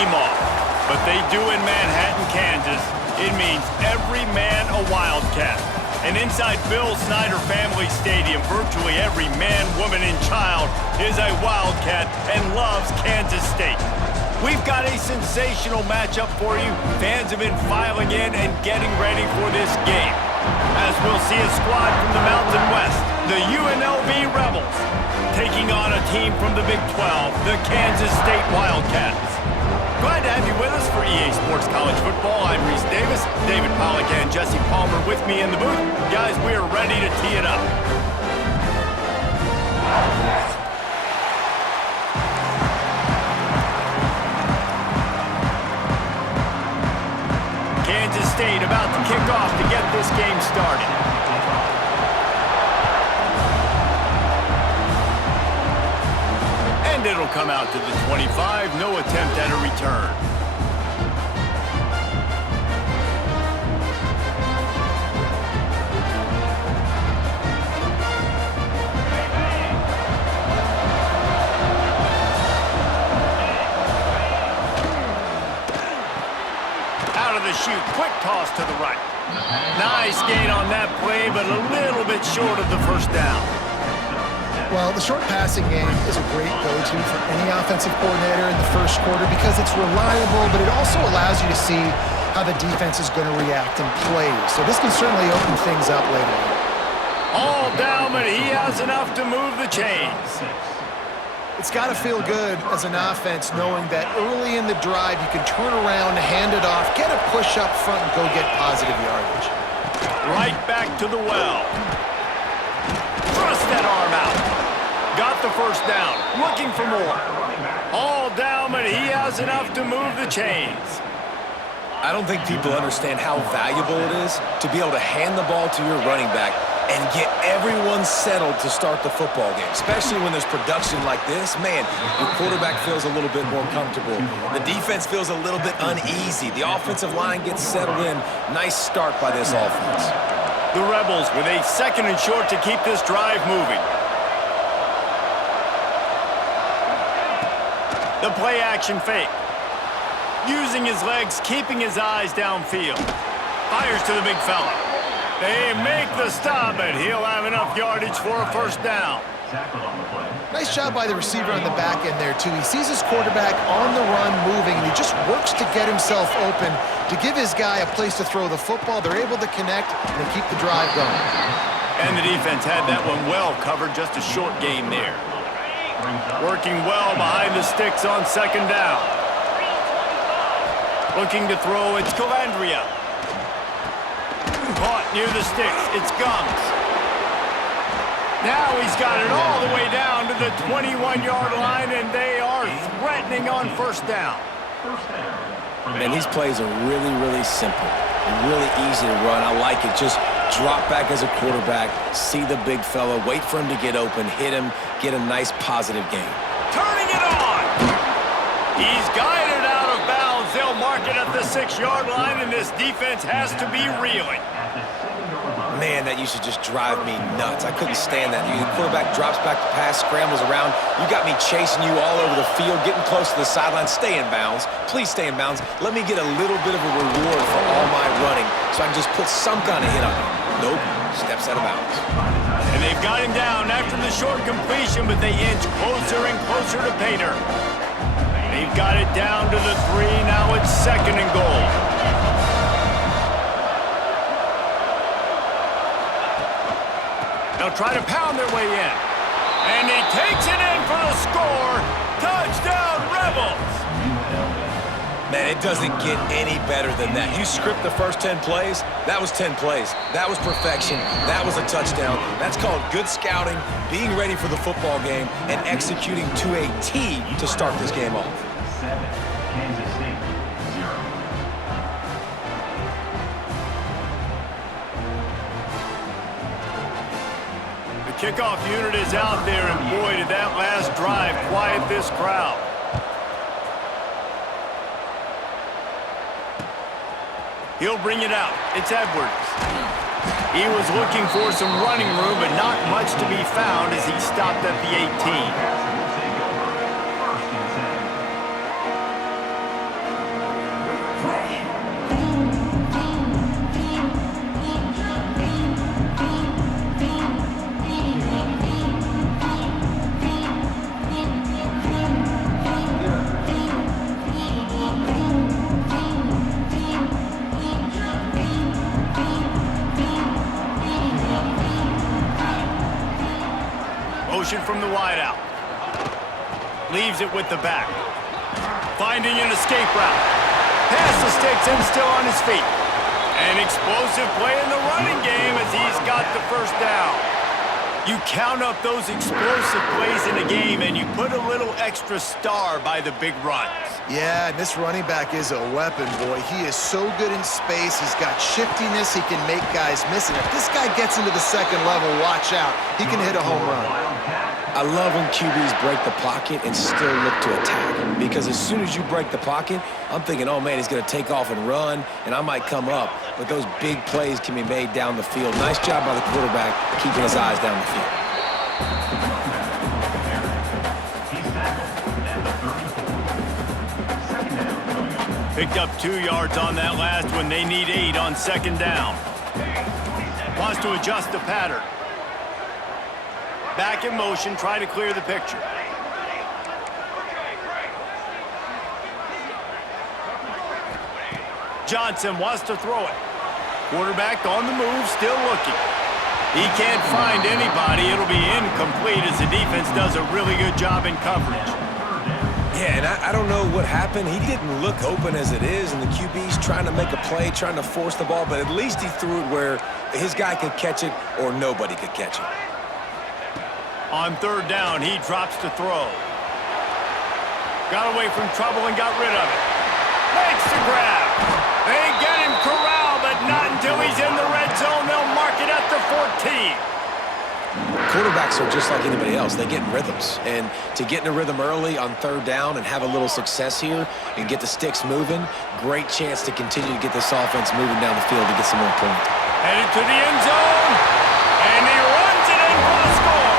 EMAW. But they do in Manhattan, Kansas. It means every man a Wildcat. And inside Bill Snyder Family Stadium, virtually every man, woman, and child is a Wildcat and loves Kansas State. We've got a sensational matchup for you. Fans have been filing in and getting ready for this game. As we'll see a squad from the Mountain West, the UNLV Rebels, taking on a team from the Big 12, the Kansas State Wildcats. Glad to have you with us for EA Sports College Football. I'm Reese Davis, David Pollack and Jesse Palmer with me in the booth. Guys, we are ready to tee it up. Kansas State about to kick off to get this game started. And it'll come out to the 25, no attempt at a return. Out of the chute, quick toss to the right. Nice gain on that play, but a little bit short of the first down. Well, the short passing game is a great go-to for any offensive coordinator in the first quarter because it's reliable, but it also allows you to see how the defense is going to react and play. So this can certainly open things up later on. All down, but he has enough to move the chains. It's got to feel good as an offense knowing that early in the drive you can turn around, hand it off, get a push up front, and go get positive yardage. Right back to the well. Thrust that arm out. Got the first down. Looking for more. All down, but he has enough to move the chains. I don't think people understand how valuable it is to be able to hand the ball to your running back and get everyone settled to start the football game, especially when there's production like this. Man, your quarterback feels a little bit more comfortable. The defense feels a little bit uneasy. The offensive line gets settled in. Nice start by this offense. The Rebels with a 2nd and short to keep this drive moving. The play action fake. Using his legs, keeping his eyes downfield. Fires to the big fella. They make the stop, and he'll have enough yardage for a first down. Nice job by the receiver on the back end there, too. He sees his quarterback on the run moving, and he just works to get himself open to give his guy a place to throw the football. They're able to connect and keep the drive going. And the defense had that one well covered, just a short gain there. Working well behind the sticks on 2nd down. Looking to throw, it's Calandria. Caught near the sticks, it's Gums. Now he's got it all the way down to the 21-yard line, and they are threatening on first down. Man, these plays are really, really simple and really easy to run. I like it. Just drop back as a quarterback, see the big fella, wait for him to get open, hit him, get a nice positive gain. Turning it on! He's guided out of bounds. They'll mark it at the 6-yard line, and this defense has to be reeling. Man, that used to just drive me nuts. I couldn't stand that. The quarterback drops back to pass, scrambles around. You got me chasing you all over the field, getting close to the sideline. Stay in bounds. Please stay in bounds. Let me get a little bit of a reward for all my running so I can just put some kind of hit on him. Nope, steps out of bounds. And they've got him down after the short completion, but they inch closer and closer to Pater. They've got it down to the 3. Now it's 2nd and goal. They'll try to pound their way in. And he takes it in for the score. Touchdown, Rebels! Man, it doesn't get any better than that. You script the first 10 plays, that was 10 plays. That was perfection. That was a touchdown. That's called good scouting, being ready for the football game, and executing to a T to start this game off. 7, Kansas State, 0. Kickoff unit is out there, and boy, did that last drive quiet this crowd. He'll bring it out. It's Edwards. He was looking for some running room, but not much to be found as he stopped at the 18. motion from the wideout. Leaves it with the back. Finding an escape route. Past the sticks and still on his feet. An explosive play in the running game as he's got the first down. You count up those explosive plays in a game and you put a little extra star by the big runs. Yeah, and this running back is a weapon, boy. He is so good in space. He's got shiftiness. He can make guys miss. And if this guy gets into the second level, watch out. He can hit a home run. I love when QBs break the pocket and still look to attack. Because as soon as you break the pocket, I'm thinking, oh, man, he's going to take off and run, and I might come up. But those big plays can be made down the field. Nice job by the quarterback keeping his eyes down the field. Picked up 2 yards on that last one. They need 8 on second down. Wants to adjust the pattern. Back in motion, try to clear the picture. Johnson wants to throw it. Quarterback on the move, still looking. He can't find anybody. It'll be incomplete as the defense does a really good job in coverage. Yeah, and I don't know what happened. He didn't look open as it is, and the QB's trying to make a play, trying to force the ball, but at least he threw it where his guy could catch it or nobody could catch it. On third down, he drops to throw. Got away from trouble and got rid of it. Makes the grab. They get him corralled, but not until he's in the red zone. They'll mark it at the 14. Quarterbacks are just like anybody else. They get in rhythms. And to get in a rhythm early on third down and have a little success here and get the sticks moving, great chance to continue to get this offense moving down the field to get some more points. Headed to the end zone, and he runs it in for the score.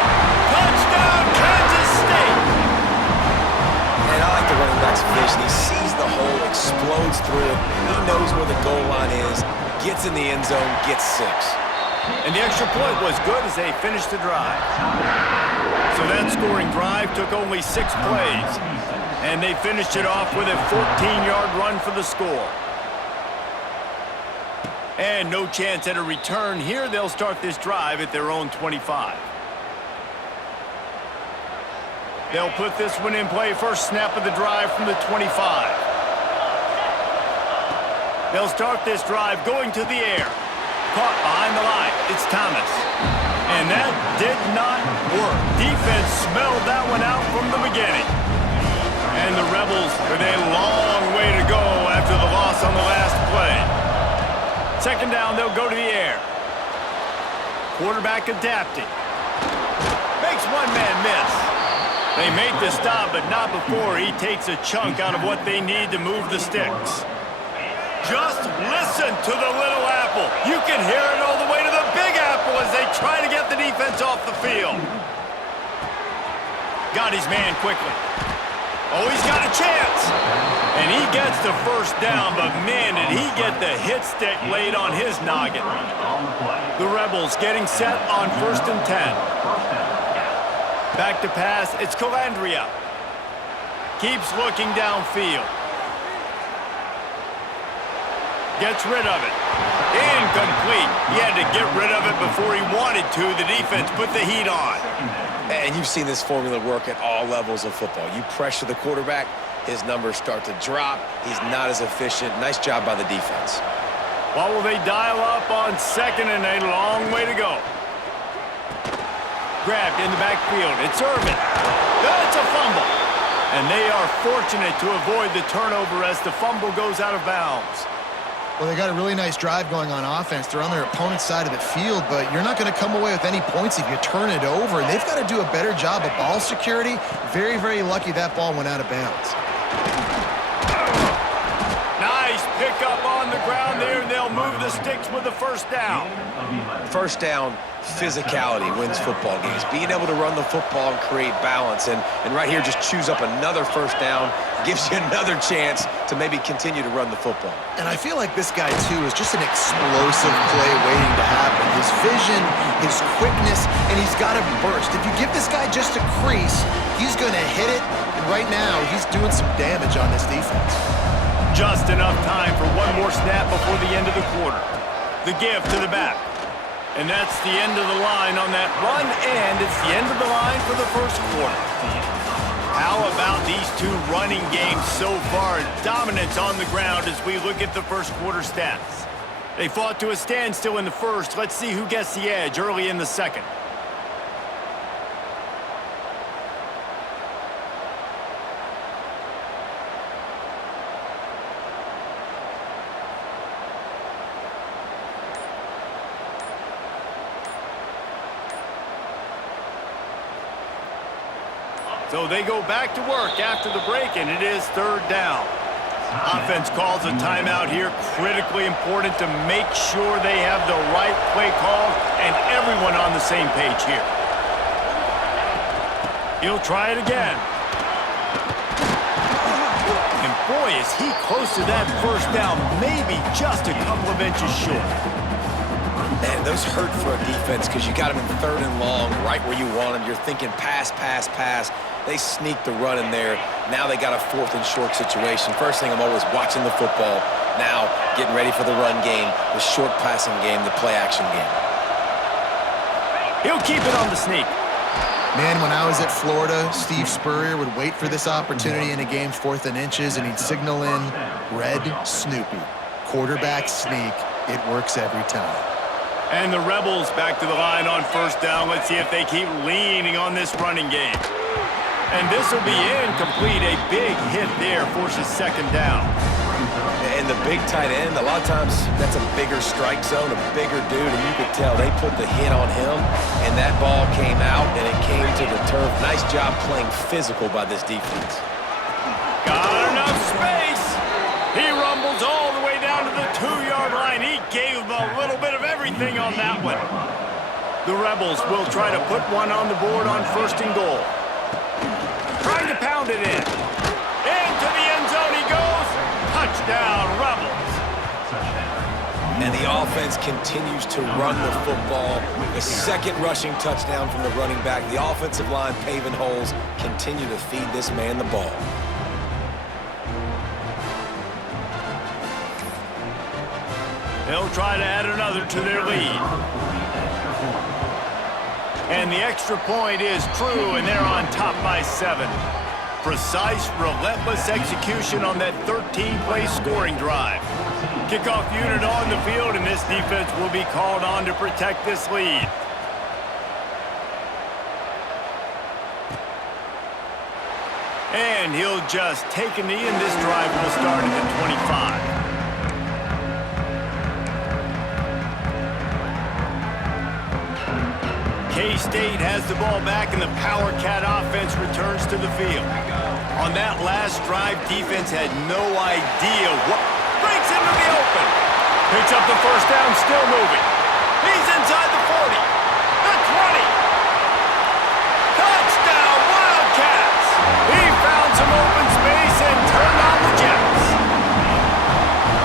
Touchdown, Kansas State. And I like the running back's vision. He sees the hole, explodes through it. He knows where the goal line is, gets in the end zone, gets 6. And the extra point was good as they finished the drive. So that scoring drive took only 6 plays. And they finished it off with a 14-yard run for the score. And no chance at a return here. They'll start this drive at their own 25. They'll put this one in play. First snap of the drive from the 25. They'll start this drive going to the air. Caught behind the line. It's Thomas. And that did not work. Defense smelled that one out from the beginning. And the Rebels with a long way to go after the loss on the last play. Second down, they'll go to the air. Quarterback adapting. Makes one man miss. They make the stop, but not before he takes a chunk out of what they need to move the sticks. Just listen to the little apple. You can hear it all the way to the big apple as they try to get the defense off the field. Got his man quickly. Oh, he's got a chance. And he gets the first down, but man, did he get the hit stick laid on his noggin. The Rebels getting set on 1st and 10. Back to pass, it's Calandria. Keeps looking downfield. Gets rid of it. Incomplete. He had to get rid of it before he wanted to. The defense put the heat on. And you've seen this formula work at all levels of football. You pressure the quarterback, his numbers start to drop. He's not as efficient. Nice job by the defense. What will they dial up on second and a long way to go? Grabbed in the backfield. It's Irvin. That's a fumble. And they are fortunate to avoid the turnover as the fumble goes out of bounds. Well, they got a really nice drive going on offense. They're on their opponent's side of the field, but you're not going to come away with any points if you turn it over. And they've got to do a better job of ball security. Very, very lucky that ball went out of bounds. Nice pickup on the ground there, and they'll move the sticks with the first down. First down, physicality wins football games. Being able to run the football and create balance. And right here, just choose up another first down. Gives you another chance to maybe continue to run the football. And I feel like this guy, too, is just an explosive play waiting to happen. His vision, his quickness, and he's got a burst. If you give this guy just a crease, he's going to hit it. And right now, he's doing some damage on this defense. Just enough time for one more snap before the end of the quarter. The give to the back. And that's the end of the line on that run, and it's the end of the line for the first quarter. How about these two running games so far? Dominance on the ground as we look at the first quarter stats. They fought to a standstill in the first. Let's see who gets the edge early in the second. So they go back to work after the break, and it is third down. Offense calls a timeout here. Critically important to make sure they have the right play call and everyone on the same page here. He'll try it again. And boy, is he close to that first down, maybe just a couple of inches short. Man, those hurt for a defense because you got them in third and long, right where you want them. You're thinking pass, pass, pass. They sneaked the run in there. Now they got a fourth and short situation. First thing, I'm always watching the football. Now getting ready for the run game, the short passing game, the play action game. He'll keep it on the sneak. Man, when I was at Florida, Steve Spurrier would wait for this opportunity in a game 4th and inches, and he'd signal in red Snoopy. Quarterback sneak. It works every time. And the Rebels back to the line on first down. Let's see if they keep leaning on this running game. And this will be incomplete. A big hit there forces second down. And the big tight end, a lot of times that's a bigger strike zone, a bigger dude, and you could tell they put the hit on him, and that ball came out, and it came to the turf. Nice job playing physical by this defense. Got enough space. He rumbles all the way down to the 2-yard line. He gave him a little bit of everything on that one. The Rebels will try to put one on the board on first and goal. Trying to pound it in. Into the end zone he goes. Touchdown, Rebels. And the offense continues to run the football. The second rushing touchdown from the running back. The offensive line paving holes. Continue to feed this man the ball. They'll try to add another to their lead. And the extra point is true, and they're on top by 7. Precise, relentless execution on that 13-play scoring drive. Kickoff unit on the field, and this defense will be called on to protect this lead. And he'll just take a knee, and this drive will start at the 25. K-State has the ball back, and the Power Cat offense returns to the field. On that last drive, defense had no idea what breaks into the open. Picks up the first down, still moving. He's inside the 40, the 20. Touchdown, Wildcats! He found some open space and turned on the Jets.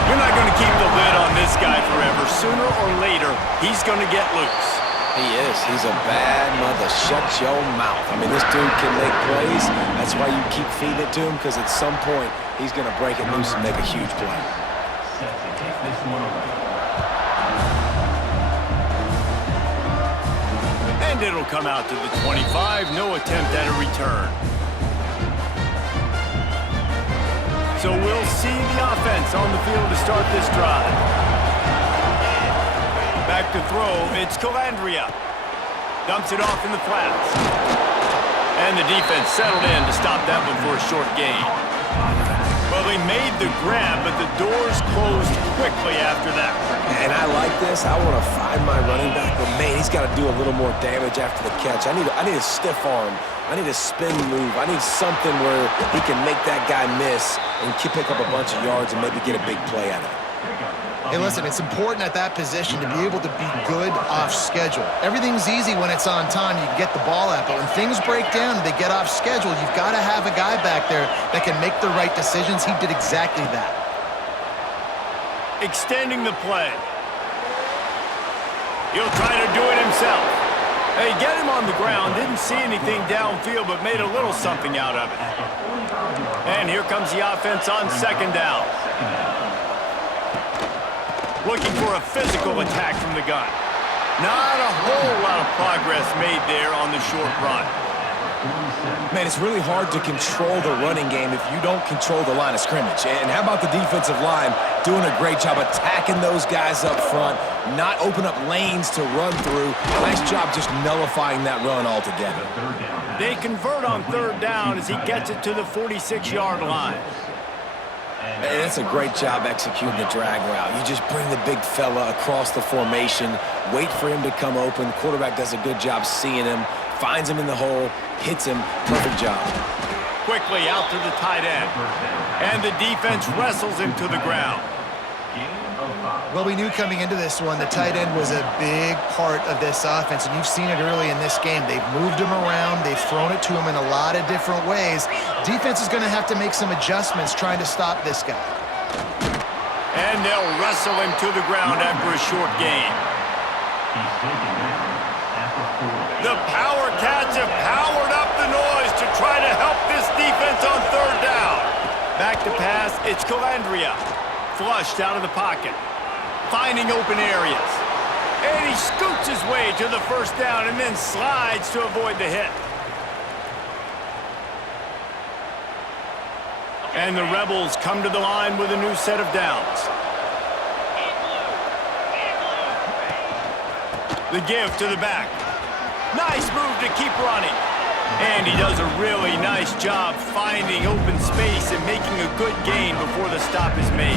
You're not going to keep the lid on this guy forever. Sooner or later, he's going to get loose. He is. He's a bad mother. Shut your mouth. I mean, this dude can make plays. That's why you keep feeding it to him, because at some point, he's going to break it loose and make a huge play. Set to kick this one away. And it'll come out to the 25. No attempt at a return. So we'll see the offense on the field to start this drive. Back to throw, it's Calandria. Dumps it off in the flats. And the defense settled in to stop that one for a short gain. Well, they made the grab, but the doors closed quickly after that. And I like this. I want to find my running back, but man, he's got to do a little more damage after the catch. I need a stiff arm. I need a spin move. I need something where he can make that guy miss and pick up a bunch of yards and maybe get a big play out of it. Hey, listen, it's important at that position to be able to be good off schedule. Everything's easy when it's on time. You can get the ball out, but when things break down and they get off schedule, you've got to have a guy back there that can make the right decisions. He did exactly that. Extending the play. He'll try to do it himself. They get him on the ground, didn't see anything downfield, but made a little something out of it. And here comes the offense on second down. Looking for a physical attack from the gun. Not a whole lot of progress made there on the short run. Man, it's really hard to control the running game if you don't control the line of scrimmage. And how about the defensive line doing a great job attacking those guys up front, not open up lanes to run through. Nice job just nullifying that run altogether. They convert on third down as he gets it to the 46-yard line. And that's a great job executing the drag route. You just bring the big fella across the formation, wait for him to come open. The quarterback does a good job seeing him, finds him in the hole, hits him. Perfect job. Quickly out to the tight end. And the defense wrestles him to the ground. Well, we knew coming into this one, the tight end was a big part of this offense, and you've seen it early in this game. They've moved him around. They've thrown it to him in a lot of different ways. Defense is going to have to make some adjustments trying to stop this guy. And they'll wrestle him to the ground after a short gain. The Power Cats have powered up the noise to try to help this defense on third down. Back to pass, it's Calandria. Flushed out of the pocket. Finding open areas. And he scoots his way to the first down and then slides to avoid the hit. And the Rebels come to the line with a new set of downs. The give to the back. Nice move to keep running. And he does a really nice job finding open space and making a good gain before the stop is made.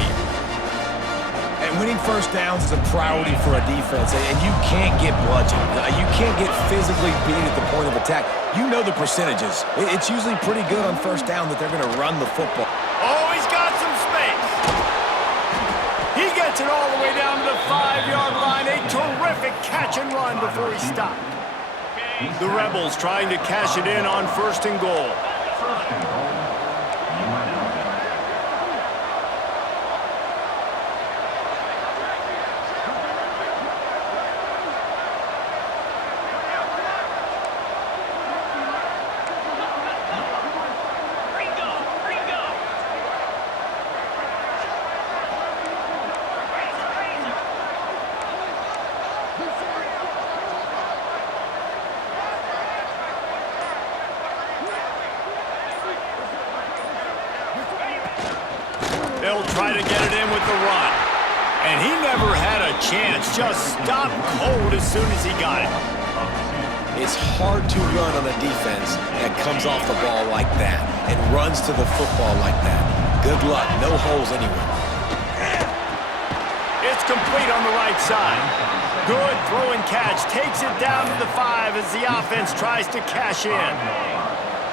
And winning first downs is a priority for a defense, and you can't get bludgeoned. You can't get physically beat at the point of attack. You know the percentages. It's usually pretty good on first down that they're going to run the football. Oh, he's got some space. He gets it all the way down to the 5-yard line. A terrific catch and run before he stopped. The Rebels trying to cash it in on 1st and goal. They'll try to get it in with the run. And he never had a chance. Just stopped cold as soon as he got it. It's hard to run on a defense that comes off the ball like that and runs to the football like that. Good luck. No holes anywhere. It's complete on the right side. Good throw and catch. Takes it down to the 5 as the offense tries to cash in.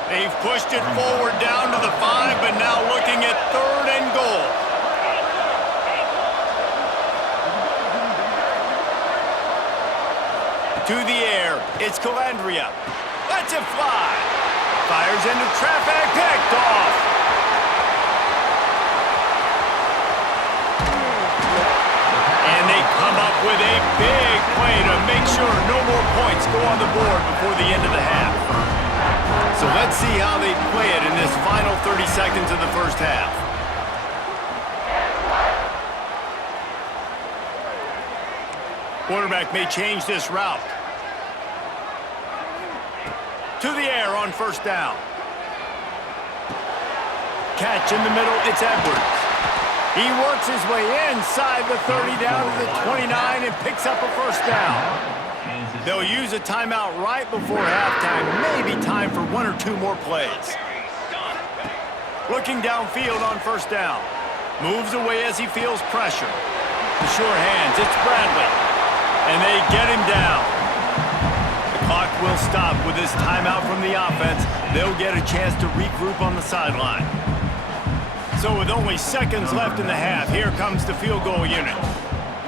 They've pushed it forward down to the 5, but now looking at 3rd and goal. To the air, it's Calandria. Lets it fly. Fires into traffic, picked off. And they come up with a big play to make sure no more points go on the board before the end of the half. So let's see how they play it in this final 30 seconds of the first half. Quarterback may change this route. To the air on 1st down. Catch in the middle, it's Edwards. He works his way inside the 30 down to the 29 and picks up a 1st down. They'll use a timeout right before halftime. Maybe time for 1 or 2 more plays. Looking downfield on 1st down. Moves away as he feels pressure. The sure hands, it's Bradley. And they get him down. The clock will stop with this timeout from the offense. They'll get a chance to regroup on the sideline. So with only seconds left in the half, here comes the field goal unit.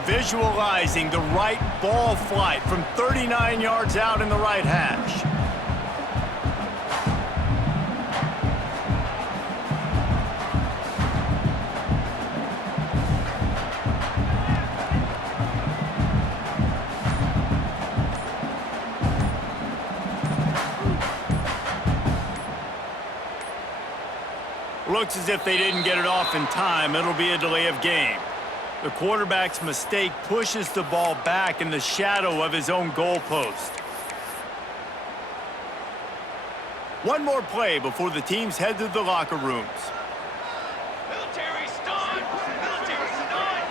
Visualizing the right ball flight from 39 yards out in the right hash. Looks as if they didn't get it off in time. It'll be a delay of game. The quarterback's mistake pushes the ball back in the shadow of his own goalpost. One more play before the teams head to the locker rooms. Military stun! Military stun!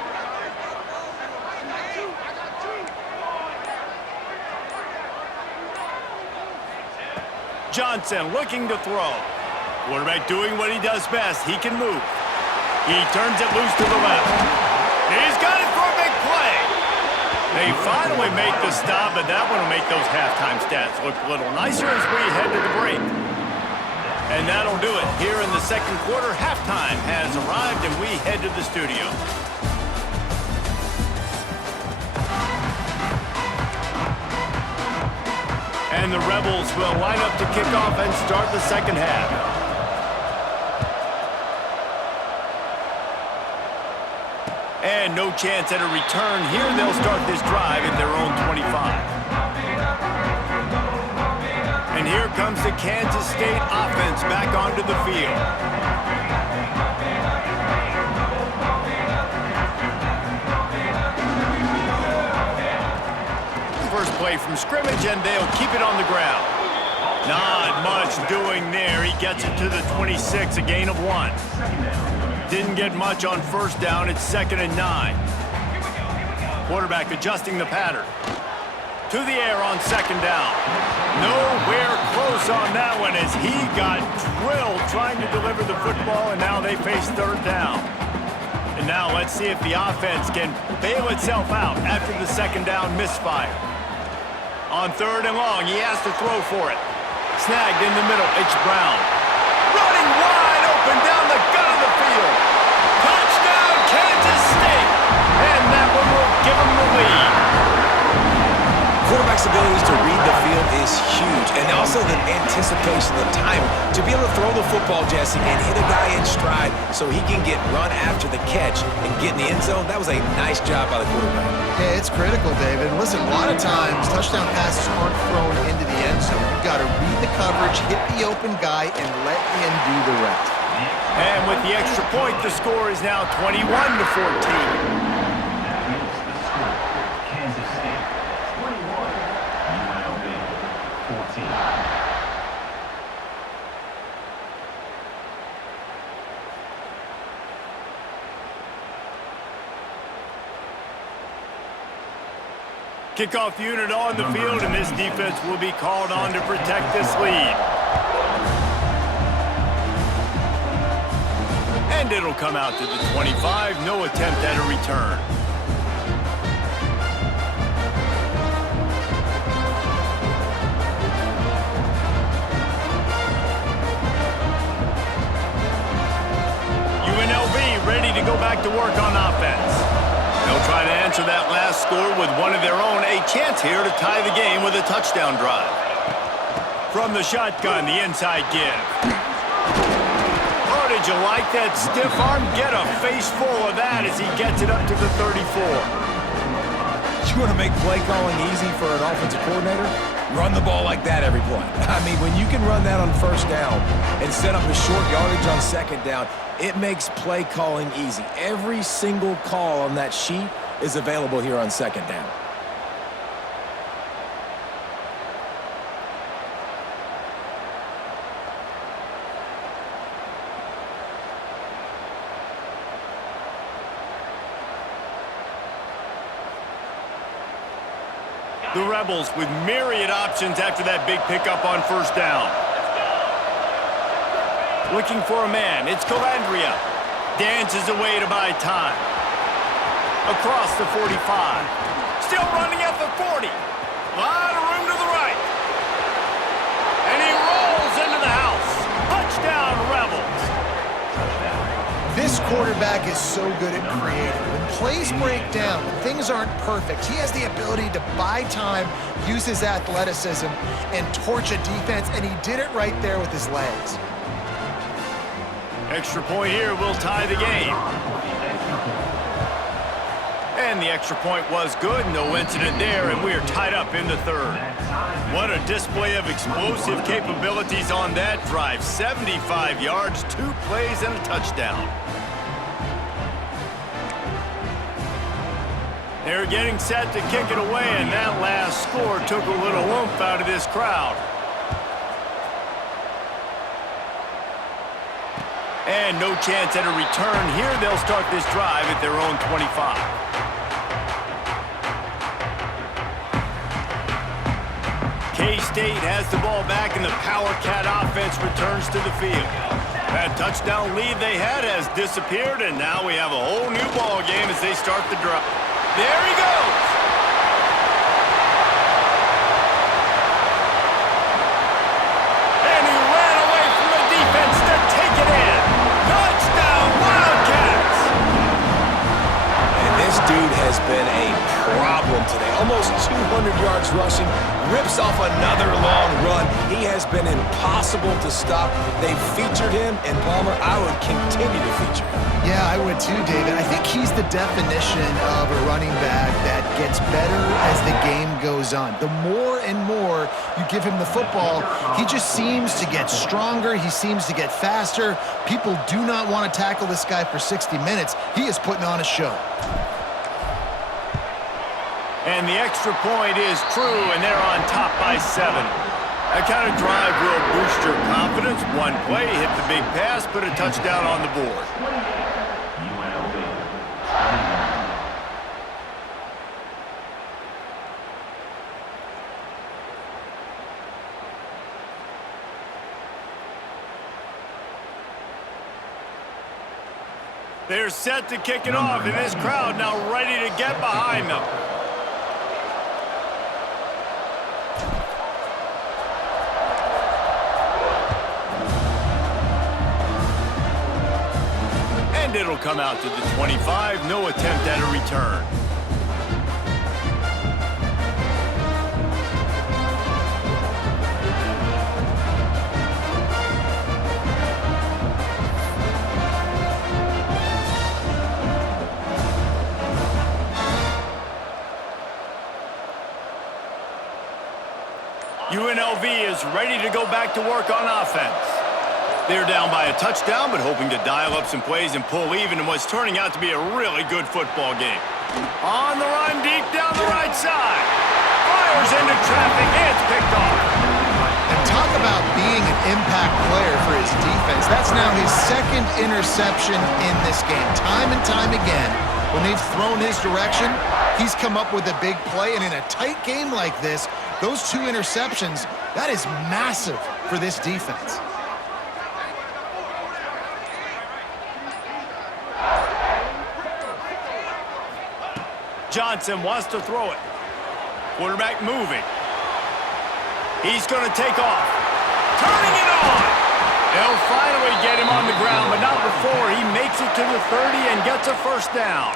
Johnson looking to throw. Quarterback doing what he does best. He can move. He turns it loose to the left. He's got it for a big play. They finally make the stop, but that one will make those halftime stats look a little nicer as we head to the break. And that'll do it. Here in the second quarter, halftime has arrived, and we head to the studio. And the Rebels will line up to kick off and start the second half. And no chance at a return here. They'll start this drive at their own 25. And here comes the Kansas State offense back onto the field. First play from scrimmage, and they'll keep it on the ground. Not much doing there. He gets it to the 26, a gain of 1. Didn't get much on first down. It's 2nd and 9. Quarterback adjusting the pattern. To the air on 2nd down. Nowhere close on that one as he got drilled trying to deliver the football, and now they face 3rd down. And now let's see if the offense can bail itself out after the 2nd down misfire. On 3rd and long, he has to throw for it. Snagged in the middle. It's Brown. Running wide open down the gut of the field. Touchdown, Kansas State. And that one will give them the lead. Quarterback's abilities to read the field is huge, and also the anticipation, the time to be able to throw the football, Jesse, and hit a guy in stride so he can get run after the catch and get in the end zone. That was a nice job by the quarterback. Yeah, it's critical, David. Listen, a lot of times touchdown passes aren't thrown into the end zone. You've got to read the coverage, hit the open guy, and let him do the rest. And with the extra point, the score is now 21-14. Kansas State 21, UNLV 14. Kickoff unit on the field, and this defense will be called on to protect this lead. And it'll come out to the 25. No attempt at a return. UNLV ready to go back to work on offense. They'll try to answer that last score with one of their own. A chance here to tie the game with a touchdown drive. From the shotgun, the inside give. Oh, did you like that stiff arm? Get a face full of that as he gets it up to the 34. You want to make play calling easy for an offensive coordinator? Run the ball like that every play. I mean, when you can run that on first down and set up a short yardage on 2nd down, it makes play calling easy. Every single call on that sheet is available here on 2nd down. The Rebels with myriad options after that big pickup on first down. Looking for a man. It's Calandria. Dances away to buy time. Across the 45. Still running at the 40. Lot of room to the right. And he rolls into the house. Touchdown, Rebels. This quarterback is so good at creating. When plays break down, when things aren't perfect, he has the ability to buy time, use his athleticism, and torch a defense, and he did it right there with his legs. Extra point here will tie the game. And the extra point was good. No incident there, and we are tied up in the 3rd. What a display of explosive capabilities on that drive. 75 yards, 2 plays, and a touchdown. They're getting set to kick it away, and that last score took a little oomph out of this crowd. And no chance at a return here. They'll start this drive at their own 25. K-State has the ball back, and the Power Cat offense returns to the field. That touchdown lead they had has disappeared, and now we have a whole new ball game as they start the drive. There he goes! And he ran away from the defense to take it in. Touchdown, Wildcats! And this dude has been a problem today. Almost 200 yards rushing, rips off another long run. He has been impossible to stop. They've featured him, and Palmer, I would continue to feature him. Yeah, I would too, David. I think he's the definition of a running back that gets better as the game goes on. The more and more you give him the football, he just seems to get stronger. He seems to get faster. People do not want to tackle this guy for 60 minutes. He is putting on a show. And the extra point is true, and they're on top by 7. That kind of drive will boost your confidence. One play, hit the big pass, put a touchdown on the board. They're set to kick it off, and this crowd now ready to get behind them. And it'll come out to the 25. No attempt at a return. UNLV is ready to go back to work on offense. They're down by a touchdown, but hoping to dial up some plays and pull even in what's turning out to be a really good football game. On the run, deep down the right side. Fires into traffic, and it's picked off. And talk about being an impact player for his defense. That's now his second interception in this game. Time and time again, when they've thrown his direction, he's come up with a big play. And in a tight game like this, those 2 interceptions, that is massive for this defense. Johnson wants to throw it. Quarterback moving. He's going to take off. Turning it on. They'll finally get him on the ground, but not before he makes it to the 30 and gets a first down.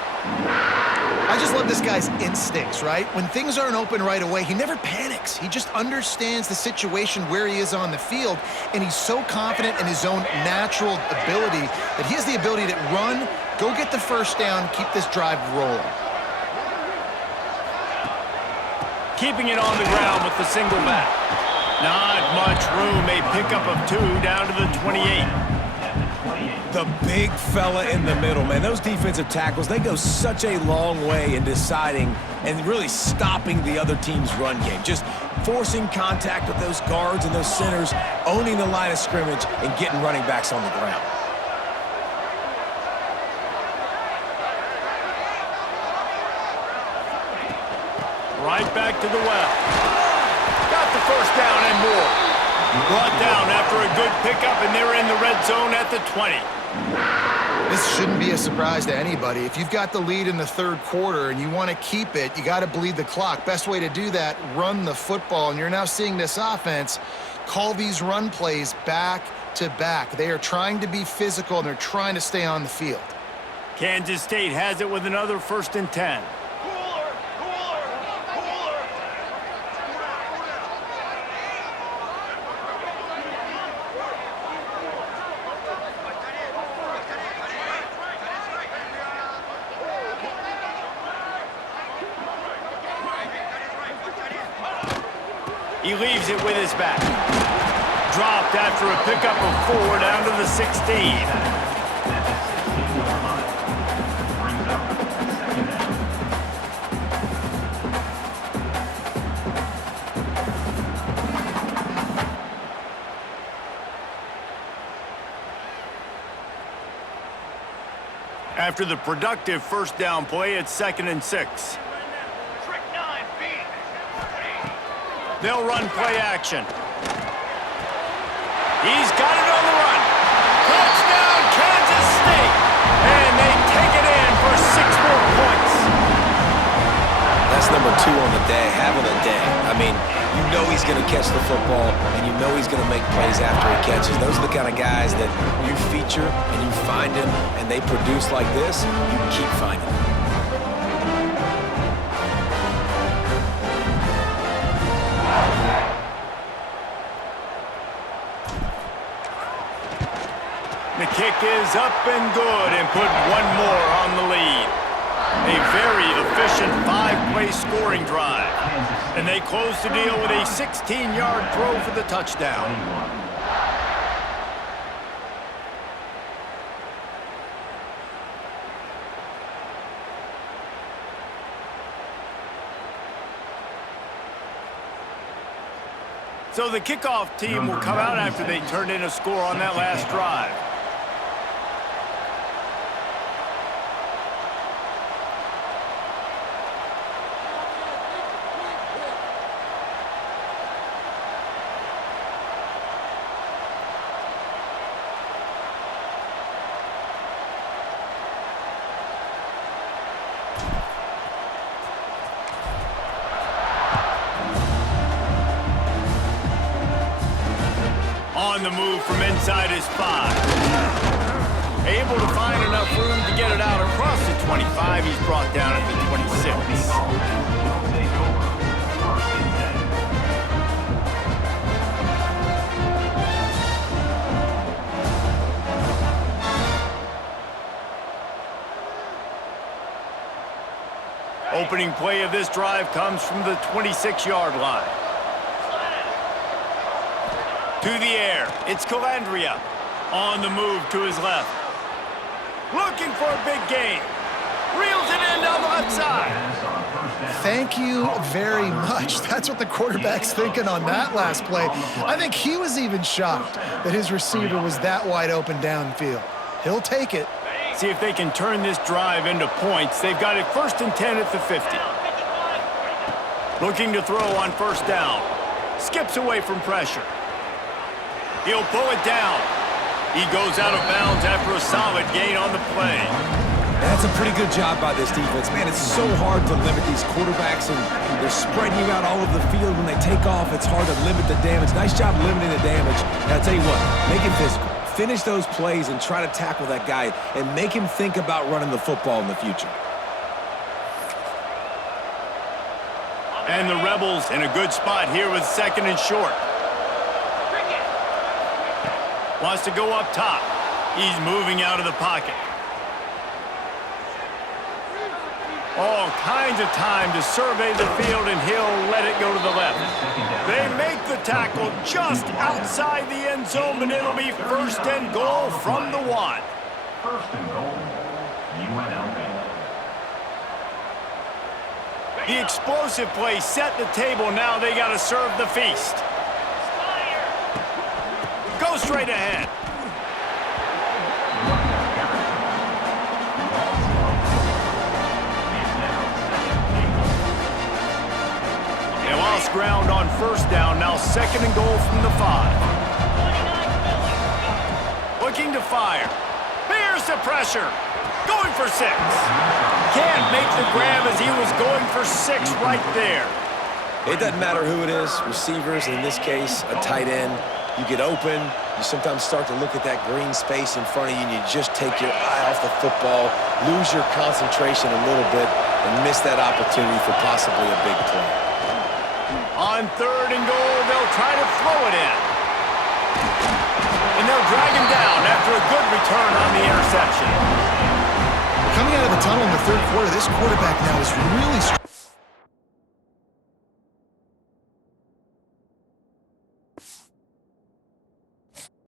I just love this guy's instincts, right? When things aren't open right away, he never panics. He just understands the situation where he is on the field, and he's so confident in his own natural ability that he has the ability to run, go get the first down, keep this drive rolling. Keeping it on the ground with the single back. Not much room, a pickup of 2 down to the 28. The big fella in the middle, man. Those defensive tackles, they go such a long way in deciding and really stopping the other team's run game. Just forcing contact with those guards and those centers, owning the line of scrimmage, and getting running backs on the ground. Right back to the well. Got the first down and more. Brought down after a good pickup, and they're in the red zone at the 20. This shouldn't be a surprise to anybody. If you've got the lead in the third quarter and you want to keep it, you got to bleed the clock. Best way to do that, run the football. And you're now seeing this offense call these run plays back to back. They are trying to be physical, and they're trying to stay on the field. Kansas State has it with another 1st and 10. He leaves it with his back. Dropped after a pickup of 4 down to the 16. After the productive first down play, it's 2nd and 6. Trick 9, B. They'll run play action. He's got it on the run. Touchdown, Kansas State. And they take it in for 6 more points. That's number 2 on the day, having a day. I mean, you know he's going to catch the football, and you know he's going to make plays after he catches. Those are the kind of guys that you feature, and you find him, and they produce like this, you keep finding them. The kick is up and good and put 1 more on the lead. A very efficient 5-play scoring drive. And they close the deal with a 16-yard throw for the touchdown. So the kickoff team will come out after they turned in a score on that last drive. On the move from inside his 5. Able to find enough room to get it out across the 25. He's brought down at the 26. Opening play of this drive comes from the 26-yard line. To the air, it's Calandria. On the move to his left. Looking for a big gain. Reels it in down the left side. Thank you very much. That's what the quarterback's thinking on that last play. I think he was even shocked that his receiver was that wide open downfield. He'll take it. See if they can turn this drive into points. They've got it 1st and 10 at the 50. Looking to throw on 1st down. Skips away from pressure. He'll pull it down. He goes out of bounds after a solid gain on the play. That's a pretty good job by this defense. Man, it's so hard to limit these quarterbacks, and they're spreading you out all over the field. When they take off, it's hard to limit the damage. Nice job limiting the damage. And I'll tell you what, make it physical. Finish those plays and try to tackle that guy and make him think about running the football in the future. And the Rebels in a good spot here with 2nd and short. Wants to go up top. He's moving out of the pocket. All kinds of time to survey the field, and he'll let it go to the left. They make the tackle just outside the end zone, but it'll be 1st and goal from the 1. 1st and goal, UNLV. The explosive play set the table. Now they got to serve the feast. Go straight ahead. They lost ground on 1st down. Now 2nd and goal from the 5. Looking to fire. Here's the pressure. Going for 6. Can't make the grab as he was going for 6 right there. It doesn't matter who it is, receivers, in this case, a tight end. You get open, you sometimes start to look at that green space in front of you, and you just take your eye off the football, lose your concentration a little bit, and miss that opportunity for possibly a big play. On 3rd and goal, they'll try to throw it in. And they'll drag him down after a good return on the interception. Coming out of the tunnel in the 3rd quarter, this quarterback now is really strong.